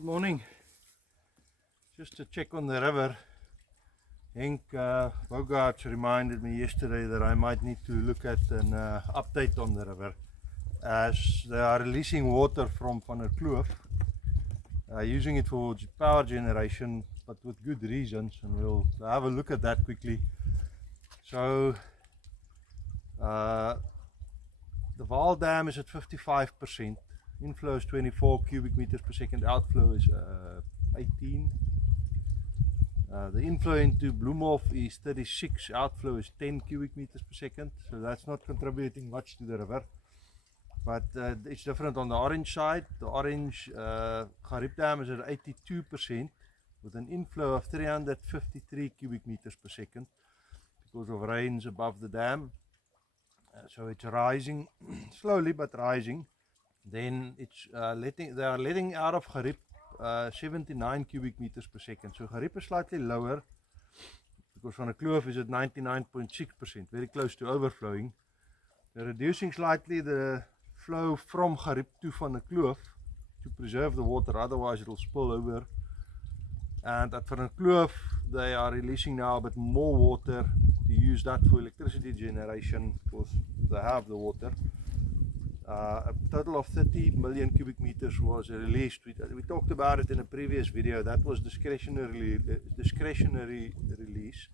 Good morning. Just to check on the river. Henk Bogarts reminded me yesterday that I might need to look at an update on the river, as they are releasing water from Vanderkloof, using it for power generation, but with good reasons, and we'll have a look at that quickly. So the Vaal Dam is at 55%, inflow is 24 cubic meters per second, outflow is 18. The inflow into Bloemhof is 36, outflow is 10 cubic meters per second, so that's not contributing much to the river. But it's different on the orange side. The orange Garib Dam is at 82% with an inflow of 353 cubic meters per second because of rains above the dam. So it's rising slowly but rising. Then it's they are letting out of Garib 79 cubic meters per second. So Garib is slightly lower because Vanderkloof is at 99.6%, very close to overflowing. They're reducing slightly the flow from Garib to Vanderkloof to preserve the water, otherwise it will spill over. And at Vanderkloof they are releasing now a bit more water to use that for electricity generation because they have the water. A total of 30 million cubic meters was released. We talked about it in a previous video. That was discretionary release.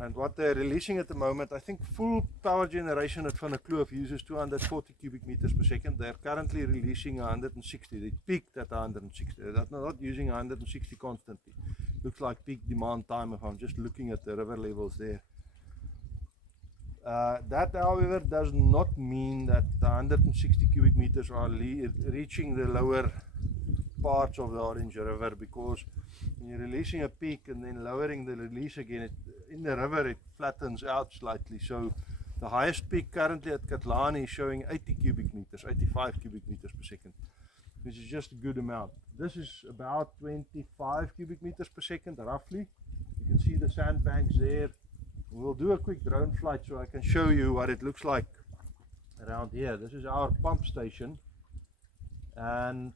And what they're releasing at the moment, I think full power generation at Vanderkloof uses 240 cubic meters per second. They're currently releasing 160. They peaked at 160. They're not using 160 constantly. Looks like peak demand time if I'm just looking at the river levels there. That, however, does not mean that the 160 cubic meters are reaching the lower parts of the Orange River, because when you're releasing a peak and then lowering the release again, in the river it flattens out slightly. So the highest peak currently at Katlani is showing 80 cubic meters, 85 cubic meters per second, which is just a good amount. This is about 25 cubic meters per second roughly. You can see the sandbanks there. We'll do a quick drone flight so I can show you what it looks like around here. This is our pump station, and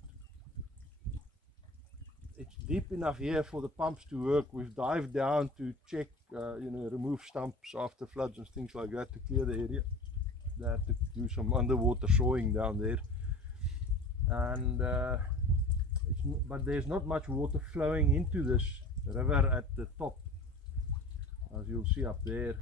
it's deep enough here for the pumps to work. We've dived down to check, remove stumps after floods and things like that to clear the area. They had to do some underwater sawing down there, and but there's not much water flowing into this river at the top, as you'll see up there.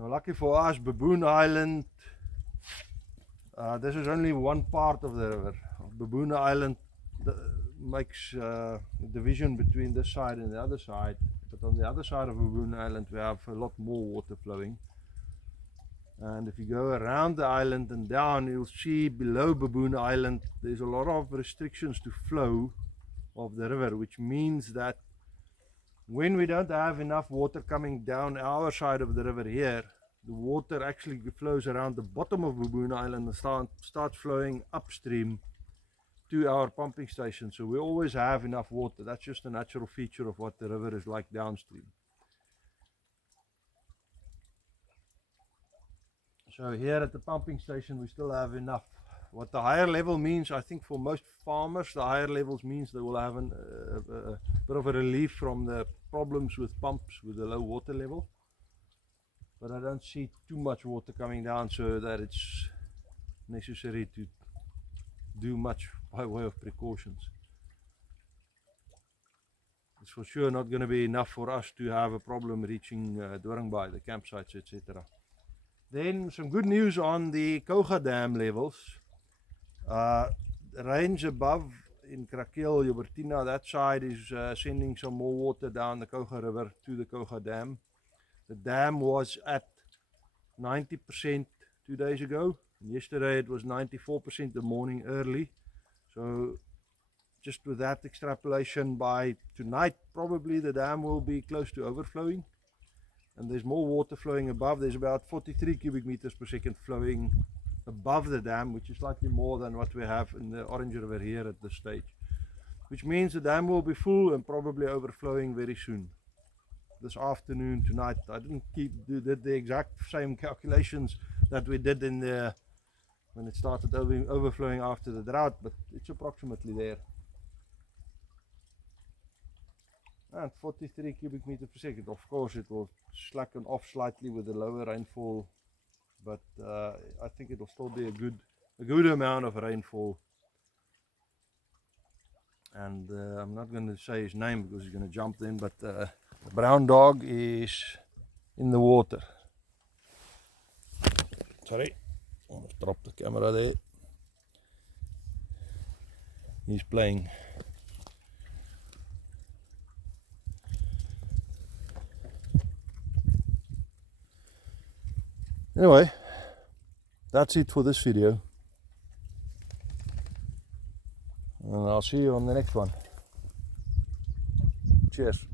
Now, lucky for us, Baboon Island, this is only one part of the river. Baboon Island makes a division between this side and the other side, but on the other side of Baboon Island we have a lot more water flowing. And if you go around the island and down, you'll see below Baboon Island there's a lot of restrictions to flow of the river, which means that when we don't have enough water coming down our side of the river here, the water actually flows around the bottom of Baboon Island and starts flowing upstream to our pumping station. So we always have enough water. That's just a natural feature of what the river is like downstream. So here at the pumping station we still have enough. What the higher level means, I think for most farmers, the higher levels means they will have a bit of a relief from the problems with pumps with the low water level. But I don't see too much water coming down so that it's necessary to do much by way of precautions. It's for sure not going to be enough for us to have a problem reaching Doringbaai, the campsites, etc. Then some good news on the Koga Dam levels. Range above in Krakeel, Jobertina, that side is sending some more water down the Koga River to the Koga Dam. The dam was at 90% 2 days ago. Yesterday it was 94% the morning early. So just with that extrapolation, by tonight probably the dam will be close to overflowing. And there's more water flowing above. There's about 43 cubic meters per second flowing above the dam, which is slightly more than what we have in the Orange River here at this stage. Which means the dam will be full and probably overflowing very soon. This afternoon, tonight. I didn't did the exact same calculations that we did in the when it started overflowing after the drought, but it's approximately there. And 43 cubic meters per second. Of course it will slacken off slightly with the lower rainfall, but I think it will still be a good amount of rainfall. And I'm not going to say his name because he's going to jump in, but the brown dog is in the water. Sorry, I almost dropped the camera there. He's playing. Anyway, that's it for this video. And I'll see you on the next one. Cheers.